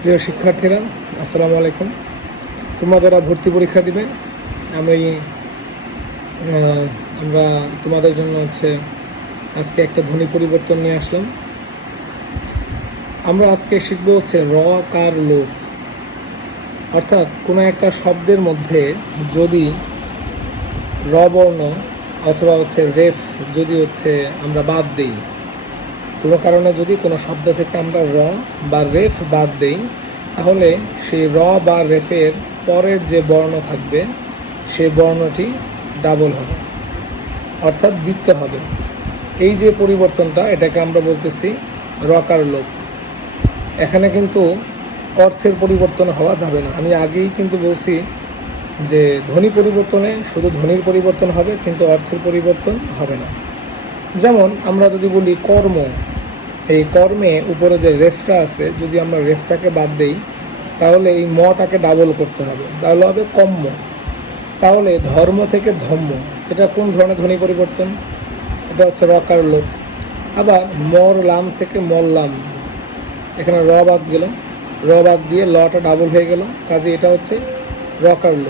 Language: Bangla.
প্রিয় শিক্ষার্থীরা, আসসালামু আলাইকুম। তোমরা যারা ভর্তি পরীক্ষা দিবে আমি আমরা তোমাদের জন্য হচ্ছে আজকে একটা ধ্বনি পরিবর্তন নিয়ে আসলাম। আমরা আজকে শিখব হচ্ছে র, কার লোভ অর্থাৎ কোনো একটা শব্দের মধ্যে যদি র বর্ণ অথবা হচ্ছে রেফ যদি হচ্ছে আমরা বাদ দিই কোনো কারণে যদি কোনো শব্দ থেকে আমরা র বা রেফ বাদ দেই, তাহলে সেই র বা রেফের পরের যে বর্ণ থাকবে, সে বর্ণটি ডাবল হবে, অর্থাৎ দ্বিতীয় হবে। এই যে পরিবর্তনটা, এটাকে আমরা বলতেছি রকার লোপ। এখানে কিন্তু অর্থের পরিবর্তন হওয়া যাবে না। আমি আগেই কিন্তু বলছি যে ধ্বনি পরিবর্তনে শুধু ধ্বনির পরিবর্তন হবে, কিন্তু অর্থের পরিবর্তন হবে না। যেমন আমরা যদি বলি কর্ম, এই কর্মে উপরে যে রেফটা আছে, যদি আমরা রেফটাকে বাদ দেই, তাহলে এই মটাকে ডাবল করতে হবে। তাহলে হবে কম্ম। তাহলে ধর্ম থেকে ধম্ম, এটা কোন ধরনের ধ্বনি পরিবর্তন? এটা হচ্ছে রকার লোক আবার মর লাম থেকে মল্লাম এখানে র বাদ গেল। র বাদ দিয়ে লটা ডাবল হয়ে গেল। কাজে এটা হচ্ছে রকার লোক